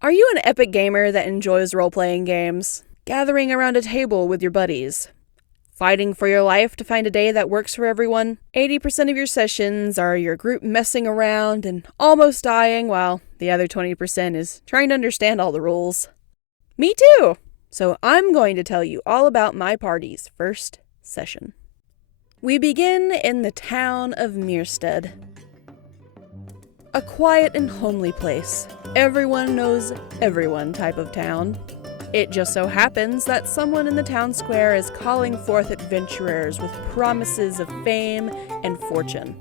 Are you an epic gamer that enjoys role-playing games? Gathering around a table with your buddies? Fighting for your life to find a day that works for everyone? 80% of your sessions are your group messing around and almost dying, while the other 20% is trying to understand all the rules. Me too! So I'm going to tell you all about my party's first session. We begin in the town of Mierstead. A quiet and homely place. Everyone knows everyone type of town. It just so happens that someone in the town square is calling forth adventurers with promises of fame and fortune.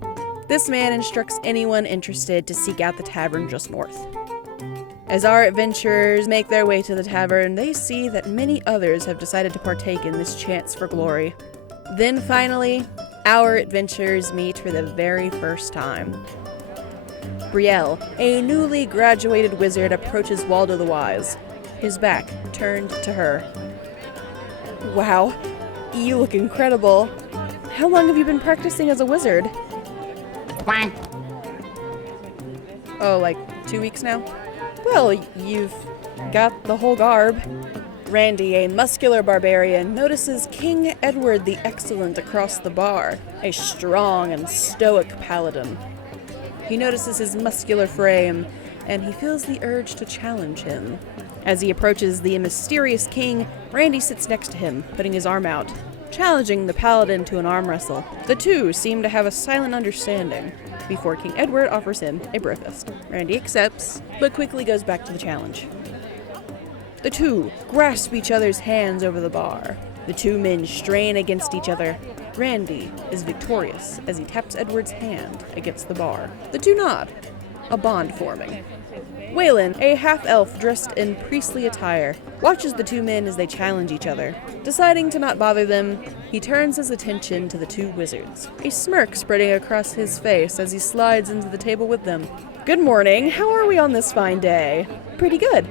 This man instructs anyone interested to seek out the tavern just north. As our adventurers make their way to the tavern, they see that many others have decided to partake in this chance for glory. Then finally, our adventurers meet for the very first time. Brielle, a newly graduated wizard, approaches Waldo the Wise, his back turned to her. Wow, you look incredible. How long have you been practicing as a wizard? One. Oh, like 2 weeks now? Well, you've got the whole garb. Randy, a muscular barbarian, notices King Edward the Excellent across the bar, a strong and stoic paladin. He notices his muscular frame, and he feels the urge to challenge him. As he approaches the mysterious king, Randy sits next to him, putting his arm out, challenging the paladin to an arm wrestle. The two seem to have a silent understanding, before King Edward offers him a brofist. Randy accepts, but quickly goes back to the challenge. The two grasp each other's hands over the bar. The two men strain against each other. Randy is victorious as he taps Edward's hand against the bar. The two nod, a bond forming. Waylon, a half-elf dressed in priestly attire, watches the two men as they challenge each other. Deciding to not bother them, he turns his attention to the two wizards, a smirk spreading across his face as he slides into the table with them. Good morning, how are we on this fine day? Pretty good.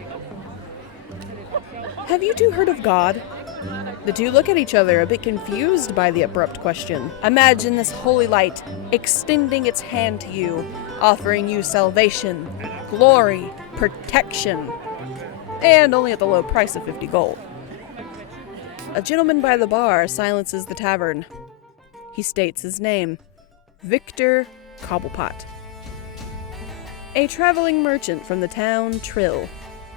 Have you two heard of God? The two look at each other, a bit confused by the abrupt question. Imagine this holy light extending its hand to you, offering you salvation, glory, protection, and only at the low price of 50 gold. A gentleman by the bar silences the tavern. He states his name, Victor Cobblepot, a traveling merchant from the town Trill.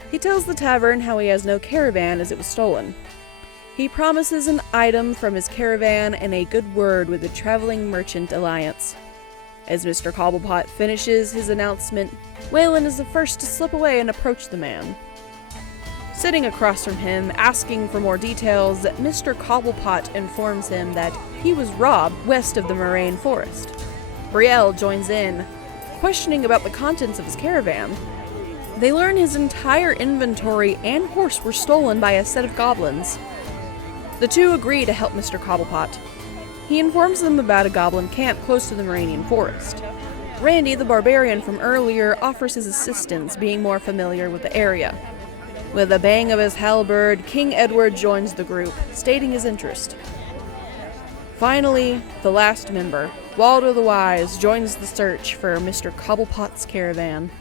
He tells the tavern how he has no caravan as it was stolen. He promises an item from his caravan and a good word with the Traveling Merchant Alliance. As Mr. Cobblepot finishes his announcement, Waylon is the first to slip away and approach the man. Sitting across from him, asking for more details, Mr. Cobblepot informs him that he was robbed west of the Moraine Forest. Brielle joins in, questioning about the contents of his caravan. They learn his entire inventory and horse were stolen by a set of goblins. The two agree to help Mr. Cobblepot. He informs them about a goblin camp close to the Morainian Forest. Randy, the barbarian from earlier, offers his assistance, being more familiar with the area. With a bang of his halberd, King Edward joins the group, stating his interest. Finally, the last member, Waldo the Wise, joins the search for Mr. Cobblepot's caravan.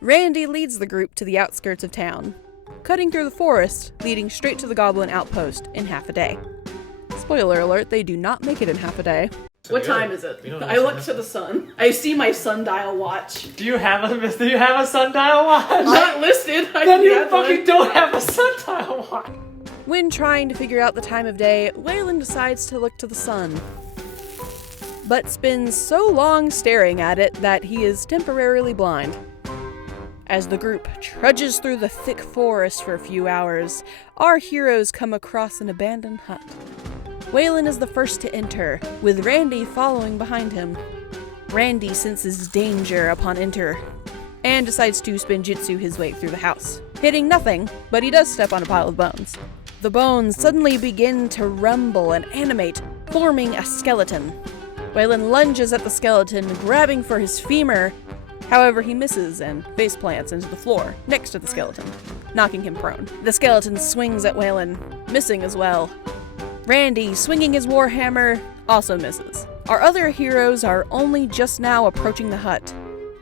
Randy leads the group to the outskirts of town, cutting through the forest, leading straight to the Goblin outpost in half a day. Spoiler alert, they do not make it in half a day. What time is it? I look to the sun. I see my sundial watch. Do you have a sundial watch? Not listed. Then you fucking don't have a sundial watch. When trying to figure out the time of day, Waylon decides to look to the sun, but spends so long staring at it that he is temporarily blind. As the group trudges through the thick forest for a few hours, our heroes come across an abandoned hut. Waylon is the first to enter, with Randy following behind him. Randy senses danger upon enter, and decides to spinjitzu his way through the house, hitting nothing, but he does step on a pile of bones. The bones suddenly begin to rumble and animate, forming a skeleton. Waylon lunges at the skeleton, grabbing for his femur. However, he misses and face plants into the floor next to the skeleton, knocking him prone. The skeleton swings at Waylon, missing as well. Randy, swinging his warhammer, also misses. Our other heroes are only just now approaching the hut.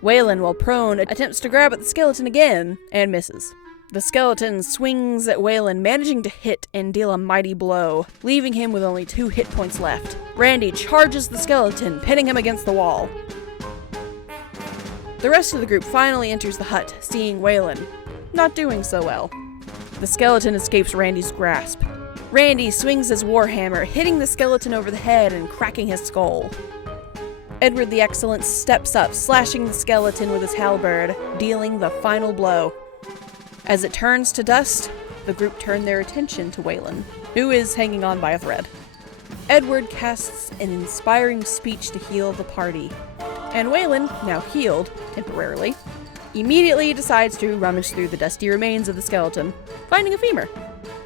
Waylon, while prone, attempts to grab at the skeleton again, and misses. The skeleton swings at Waylon, managing to hit and deal a mighty blow, leaving him with only 2 hit points left. Randy charges the skeleton, pinning him against the wall. The rest of the group finally enters the hut, seeing Waylon not doing so well. The skeleton escapes Randy's grasp. Randy swings his warhammer, hitting the skeleton over the head and cracking his skull. Edward the Excellent steps up, slashing the skeleton with his halberd, dealing the final blow. As it turns to dust, the group turn their attention to Waylon, who is hanging on by a thread. Edward casts an inspiring speech to heal the party, and Waylon, now healed, temporarily, immediately decides to rummage through the dusty remains of the skeleton, finding a femur.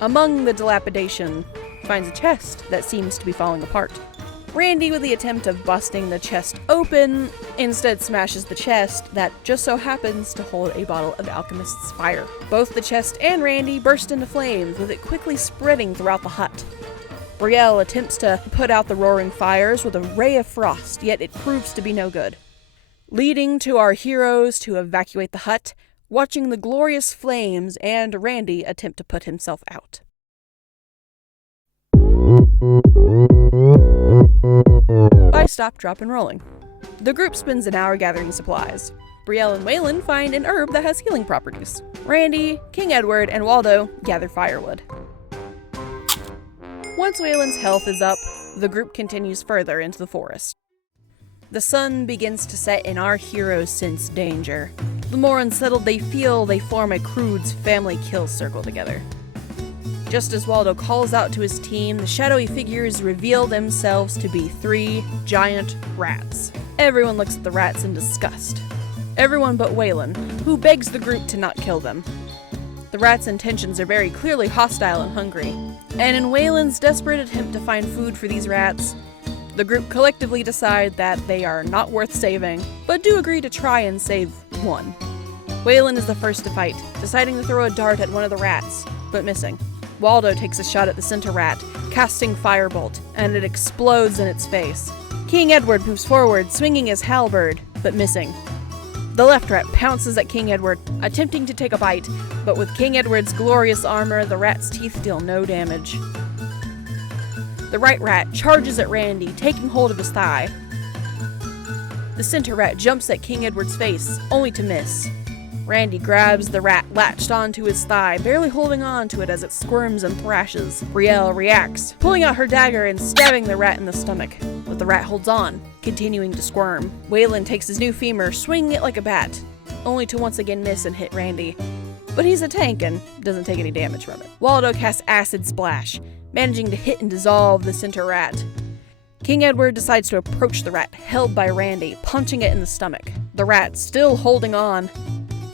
Among the dilapidation, he finds a chest that seems to be falling apart. Randy, with the attempt of busting the chest open, instead smashes the chest that just so happens to hold a bottle of Alchemist's Fire. Both the chest and Randy burst into flames, with it quickly spreading throughout the hut. Brielle attempts to put out the roaring fires with a ray of frost, yet it proves to be no good, leading to our heroes to evacuate the hut, watching the glorious flames and Randy attempt to put himself out. I stop, drop, and rolling. The group spends an hour gathering supplies. Brielle and Waylon find an herb that has healing properties. Randy, King Edward, and Waldo gather firewood. Once Waylon's health is up, the group continues further into the forest. The sun begins to set and our heroes sense danger. The more unsettled they feel, they form a Crude's family kill circle together. Just as Waldo calls out to his team, the shadowy figures reveal themselves to be 3 giant rats. Everyone looks at the rats in disgust. Everyone but Waylon, who begs the group to not kill them. The rats' intentions are very clearly hostile and hungry, and in Waylon's desperate attempt to find food for these rats, the group collectively decide that they are not worth saving, but do agree to try and save one. Waylon is the first to fight, deciding to throw a dart at one of the rats, but missing. Waldo takes a shot at the center rat, casting Firebolt, and it explodes in its face. King Edward moves forward, swinging his halberd, but missing. The left rat pounces at King Edward, attempting to take a bite, but with King Edward's glorious armor, the rat's teeth deal no damage. The right rat charges at Randy, taking hold of his thigh. The center rat jumps at King Edward's face, only to miss. Randy grabs the rat latched onto his thigh, barely holding on to it as it squirms and thrashes. Brielle reacts, pulling out her dagger and stabbing the rat in the stomach, but the rat holds on, continuing to squirm. Waylon takes his new femur, swinging it like a bat, only to once again miss and hit Randy. But he's a tank and doesn't take any damage from it. Waldo casts Acid Splash, managing to hit and dissolve the center rat. King Edward decides to approach the rat, held by Randy, punching it in the stomach. The rat still holding on.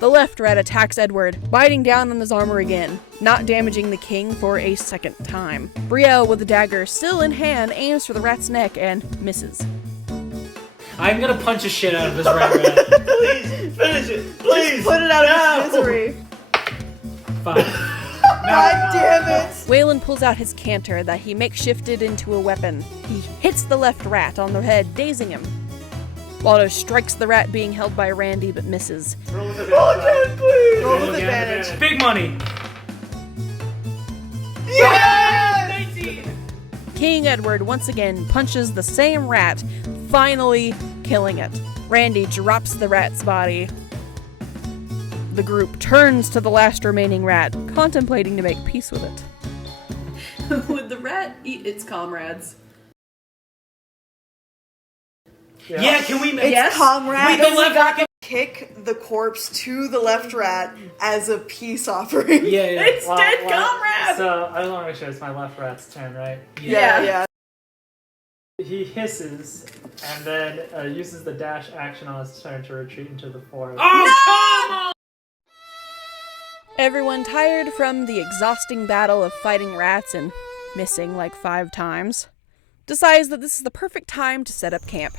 The left rat attacks Edward, biting down on his armor again, not damaging the king for a second time. Brielle, with the dagger still in hand, aims for the rat's neck and misses. I'm gonna punch the shit out of this rat. Please, finish it. Please. Just put it out of its misery. Fine. God damn it. Waylon pulls out his canter that he makeshifted into a weapon. He hits the left rat on the head, dazing him. Waldo strikes the rat being held by Randy, but misses. Roll with advantage, please. Roll with advantage. Big money. Yes! 19. King Edward once again punches the same rat, finally killing it. Randy drops the rat's body. The group turns to the last remaining rat, contemplating to make peace with it. Would the rat eat its comrades? Yeah, can we make It's comrade. Wait, the left rat Kick the corpse to the left rat as a peace offering. Yeah. It's dead comrade! So, I want to make sure it's my left rat's turn, right? Yeah. He hisses, and then uses the dash action on his turn to retreat into the forest. Oh, come on! Everyone, tired from the exhausting battle of fighting rats and missing like 5 times, decides that this is the perfect time to set up camp.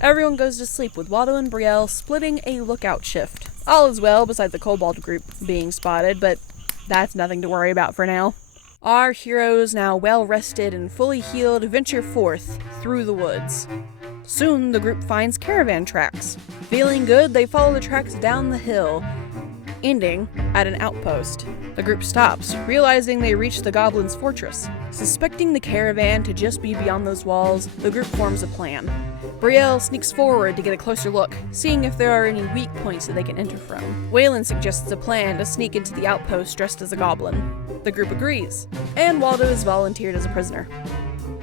Everyone goes to sleep with Waldo and Brielle splitting a lookout shift. All is well besides the Kobold group being spotted, but that's nothing to worry about for now. Our heroes, now well rested and fully healed, venture forth through the woods. Soon, the group finds caravan tracks. Feeling good, they follow the tracks down the hill, ending at an outpost. The group stops, realizing they reached the Goblin's fortress. Suspecting the caravan to just be beyond those walls, the group forms a plan. Brielle sneaks forward to get a closer look, seeing if there are any weak points that they can enter from. Waylon suggests a plan to sneak into the outpost dressed as a goblin. The group agrees, and Waldo is volunteered as a prisoner.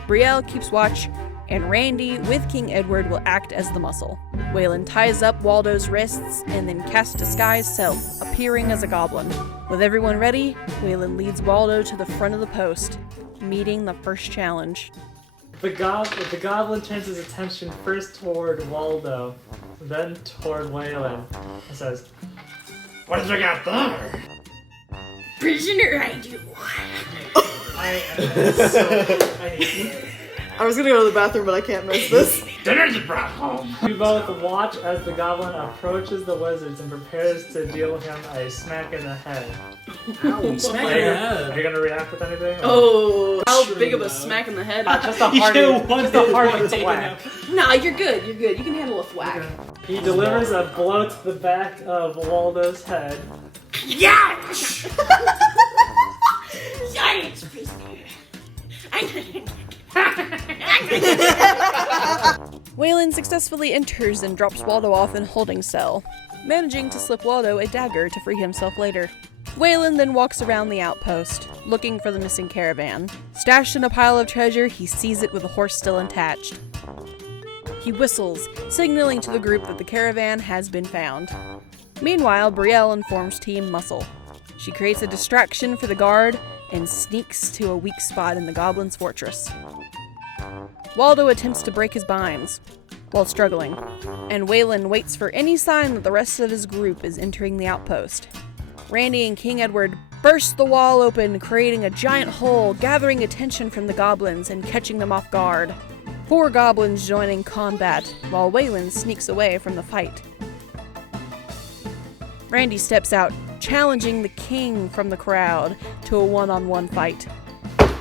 Brielle keeps watch, and Randy, with King Edward, will act as the muscle. Waylon ties up Waldo's wrists and then casts Disguise Self, appearing as a goblin. With everyone ready, Waylon leads Waldo to the front of the post, meeting the first challenge. The goblin turns his attention first toward Waldo, then toward Waylon, and says, "What have you got there?" Prisoner, I do. I am so... I was gonna go to the bathroom, but I can't miss this. Dinner you brought home. We both watch as the goblin approaches the wizards and prepares to deal him a smack in the head. Ow, smack Are in you, the are you head. gonna react with anything? Oh, how Sure big of a not. smack in the head? Just a You hearty, should just a hearty taken thwack. out. Nah, you're good. You're good. You can handle a thwack. He delivers a blow to the back of Waldo's head. Ouch! Yikes, prisoner. Waylon successfully enters and drops Waldo off in holding cell, managing to slip Waldo a dagger to free himself later. Waylon then walks around the outpost, looking for the missing caravan. Stashed in a pile of treasure, he sees it with the horse still attached. He whistles, signaling to the group that the caravan has been found. Meanwhile, Brielle informs Team Muscle. She creates a distraction for the guard and sneaks to a weak spot in the Goblin's fortress. Waldo attempts to break his binds while struggling, and Waylon waits for any sign that the rest of his group is entering the outpost. Randy and King Edward burst the wall open, creating a giant hole, gathering attention from the goblins and catching them off guard. 4 goblins joining combat, while Waylon sneaks away from the fight. Randy steps out, challenging the king from the crowd to a one-on-one fight.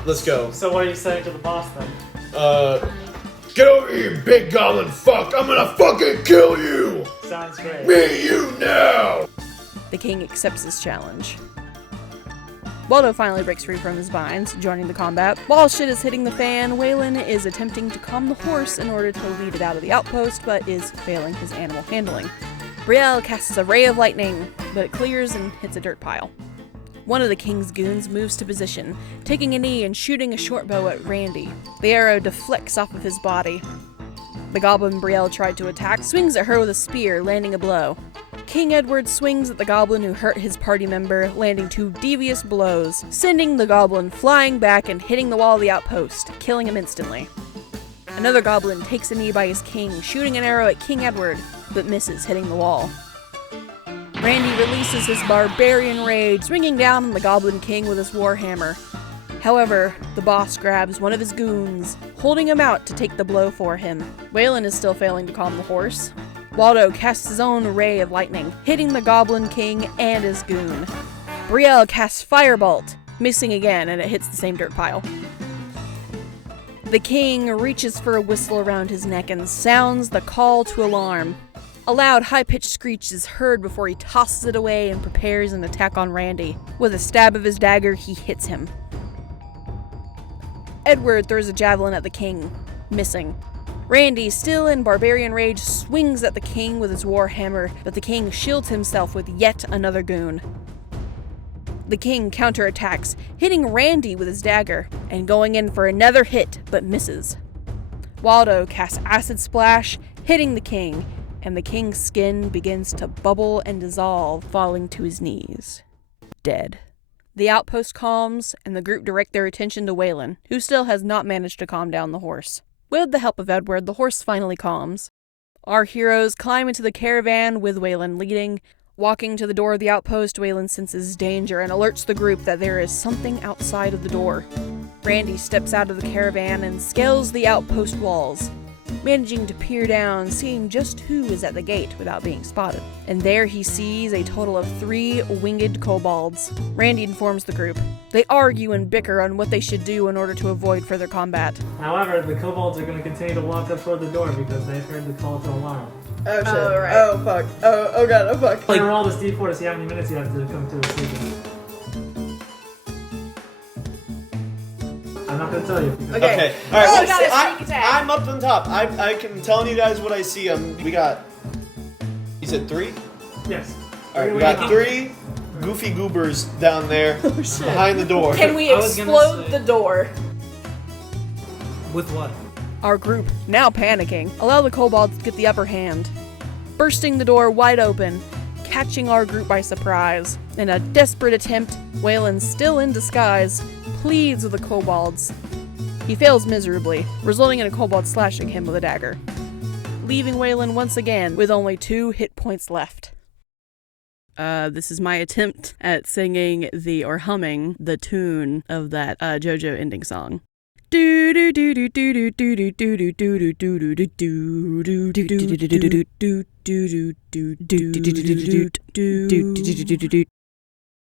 Let's go. So what are you saying to the boss then? Get over here, you big goblin fuck! I'm gonna fucking kill you! Sounds great. Me, you now! The king accepts his challenge. Waldo finally breaks free from his binds, joining the combat. While shit is hitting the fan, Waylon is attempting to calm the horse in order to lead it out of the outpost, but is failing his animal handling. Brielle casts a ray of lightning, but it clears and hits a dirt pile. One of the king's goons moves to position, taking a knee and shooting a short bow at Randy. The arrow deflects off of his body. The goblin Brielle tried to attack swings at her with a spear, landing a blow. King Edward swings at the goblin who hurt his party member, landing 2 devious blows, sending the goblin flying back and hitting the wall of the outpost, killing him instantly. Another goblin takes a knee by his king, shooting an arrow at King Edward, but misses, hitting the wall. Randy releases his barbarian rage, swinging down on the Goblin King with his warhammer. However, the boss grabs one of his goons, holding him out to take the blow for him. Waylon is still failing to calm the horse. Waldo casts his own ray of lightning, hitting the Goblin King and his goon. Brielle casts Firebolt, missing again, and it hits the same dirt pile. The king reaches for a whistle around his neck and sounds the call to alarm. A loud, high-pitched screech is heard before he tosses it away and prepares an attack on Randy. With a stab of his dagger, he hits him. Edward throws a javelin at the king, missing. Randy, still in barbarian rage, swings at the king with his warhammer, but the king shields himself with yet another goon. The king counterattacks, hitting Randy with his dagger, and going in for another hit, but misses. Waldo casts Acid Splash, hitting the king, and the king's skin begins to bubble and dissolve, falling to his knees. Dead. The outpost calms, and the group direct their attention to Waylon, who still has not managed to calm down the horse. With the help of Edward, the horse finally calms. Our heroes climb into the caravan with Waylon leading. Walking to the door of the outpost, Waylon senses danger and alerts the group that there is something outside of the door. Randy steps out of the caravan and scales the outpost walls. managing to peer down, seeing just who is at the gate without being spotted. And there he sees a total of 3 winged kobolds. Randy informs the group. They argue and bicker on what they should do in order to avoid further combat. However, the kobolds are going to continue to walk up toward the door because they've heard the call to alarm. Oh shit. Oh, right. Oh fuck. Oh god. Oh fuck. Like, roll this d4 to see how many minutes you have to come to a decision. I'm not going to tell you. Okay. All right. Oh, got a sneak attack. I'm up on top. I can tell you guys what I see. We got. You said 3. Yes. All right. We got 3 goofy goobers down there behind the door. Can we I was gonna explode say- the door? With what? Our group, now panicking, allow the kobolds to get the upper hand, bursting the door wide open, catching our group by surprise. In a desperate attempt, Waylon, still in disguise, pleads with the kobolds. He fails miserably, resulting in a kobold slashing him with a dagger, leaving Waylon once again with only 2 hit points left. This is my attempt at singing or humming the tune of that JoJo ending song.